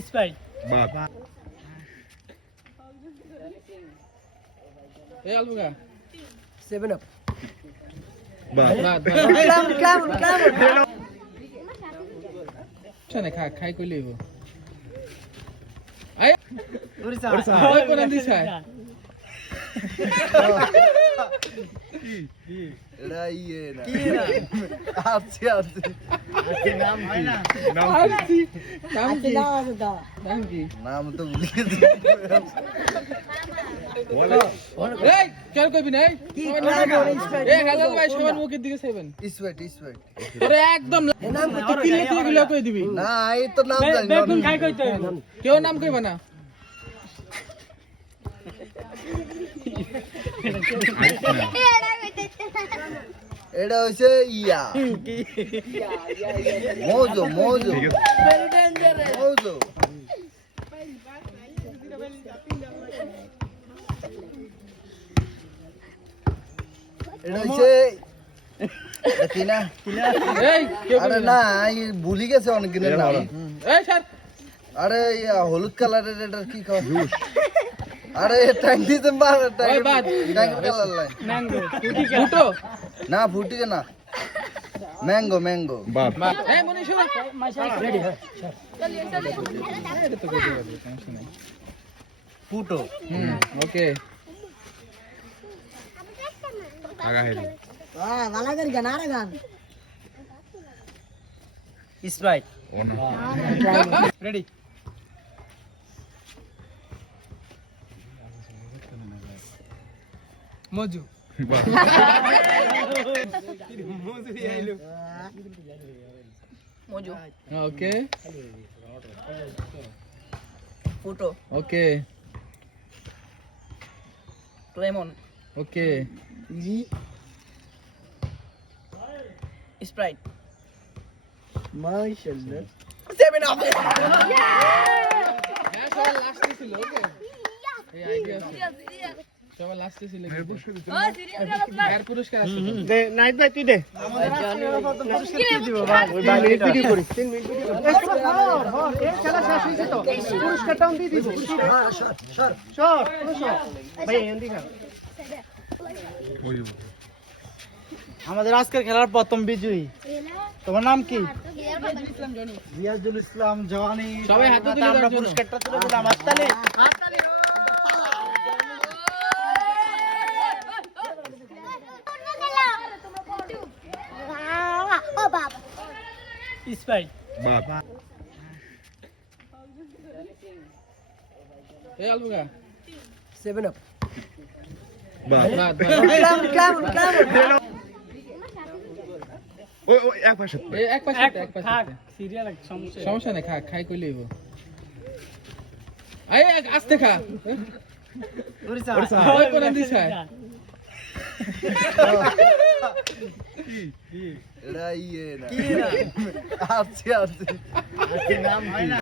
Sprite এই আলবুগা seven up খাই কই লইব? আই ওই কোন দিছ আই এটা ইয়ে না। আছে আছে নাম কি? নাম কি? নাম কি? নাম তো ভুলে গেছি। এই ভাই সবার মুখের দিকে একদম নামগুলো কই দিবি। না এই তো নাম জানি বেগুন খাই কইতে কেউ নাম কইবা না। এটা হইছে ইয়া। মৌজো মৌজো। মৌজো। এটা হইছে আরে না। ভুলি গেছে অনেক নাম। বলো। এই স্যার। আরে ইয়া হলুদ কালারের এটা কি কয় আরে ট্যাঙ্ক দিতে পার ওই বাদ। ট্যাঙ্ক কালার লাইন ম্যাঙ্গো ফুটো না ফুটিকে না ম্যাঙ্গো ম্যাঙ্গো বাদ বাদ এই মনীষ রেডি হ্যাঁ এটা তো কই দিবি সমস্যা নাই ফুটো হুম ওকে আগা হেরি স্প্রাইট ও না রেডি মজু বাদ ওকে ফুটো ওকে লেমন ওকে স্প্রাইট মাশাআল্লাহ সেভেন আপ আমাদের আজকের খেলার প্রথম বিজয়ী। তোমার নাম কি? রিয়াজুল ইসলাম জওয়ানি। সবাই হাতে তুলে আমরা পুরস্কারটা তুলে দিলাম। হাততালি স্প্রাইট। বাদ এই আলবুগা সেভেন আপ বাদ বাদ ক্লাম ক্লাম ক্লাম ওই ওই এক পাশে। এক পাশে এক পাশে। সিরিয়াল সমস্যা সমস্যা নাই খা খাই কই লইব আই আস্তে খা। ইয়ে না। আছে আছে নাম হয় না?